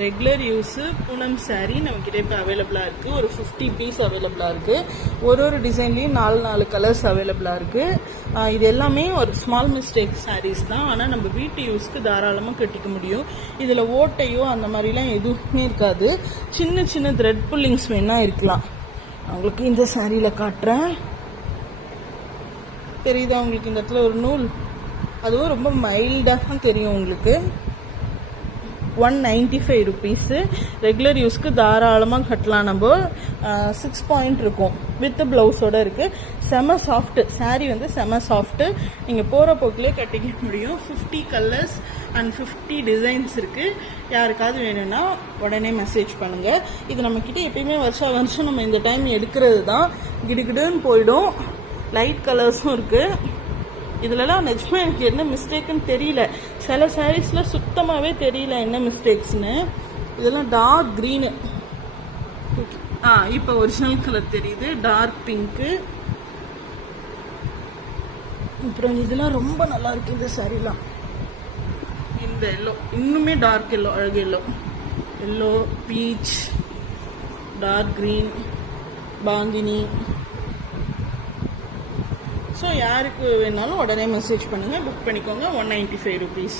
Regular use Poonam sari நம்மக்கிட்ட இப்போ அவைலபிளாக இருக்குது. ஒரு 50 பீஸ் அவைலபிளாக இருக்குது. ஒரு டிசைன்லேயும் 4 கலர்ஸ் அவைலபிளாக இருக்குது. இது எல்லாமே ஒரு ஸ்மால் மிஸ்டேக் சாரீஸ் தான். ஆனால் நம்ம வீட்டு யூஸ்க்கு தாராளமாக கட்டிக்க முடியும். இதில் ஓட்டையோ அந்த மாதிரிலாம் எதுவுமே இருக்காது. சின்ன த்ரெட் புல்லிங்ஸ் வேணா இருக்கலாம். உங்களுக்கு இந்த சாரியில் காட்டுறேன். தெரியுதா உங்களுக்கு? இந்த இடத்துல ஒரு நூல், அதுவும் ரொம்ப மைல்டாக தான் தெரியும் உங்களுக்கு. 195 ருபீஸு. ரெகுலர் யூஸ்க்கு தாராளமாக கட்டலாம். நம்ம 6 பாயிண்ட் இருக்கும், வித் ப்ளவுஸோடு இருக்குது. செம சாஃப்ட்டு சாரீ, வந்து செம சாஃப்ட்டு. நீங்கள் போகிற போக்கிலே கட்டிக்க முடியும். 50 கலர்ஸ் அண்ட் 50 டிசைன்ஸ் இருக்குது. யாருக்காவது வேணும்னா உடனே மெசேஜ் பண்ணுங்கள். இது நம்மக்கிட்ட எப்பயுமே வருஷம் நம்ம இந்த டைம் எடுக்கிறது தான். கிடுகிடுன்னு போயிடும். லைட் கலர்ஸும் இருக்குது. இதுலலாம் நிஜமாக எனக்கு என்ன மிஸ்டேக்குன்னு தெரியல. சில சாரீஸில் சுத்தமாகவே தெரியல என்ன மிஸ்டேக்ஸ்னு. இதெல்லாம் டார்க் க்ரீனு. இப்போ ஒரிஜினல் கலர் தெரியுது. Dark pink. அப்புறம் இதெல்லாம் ரொம்ப நல்லா இருக்கு இந்த சாரீலாம். இந்த எல்லோ இன்னுமே டார்க் எல்லோ, அழகு yellow, yellow, peach, dark green, bandhani. So யாருக்கு வேணாலும் உடனே மெசேஜ் பண்ணுங்கள், புக் பண்ணிக்கோங்க. 195 ருபீஸ்.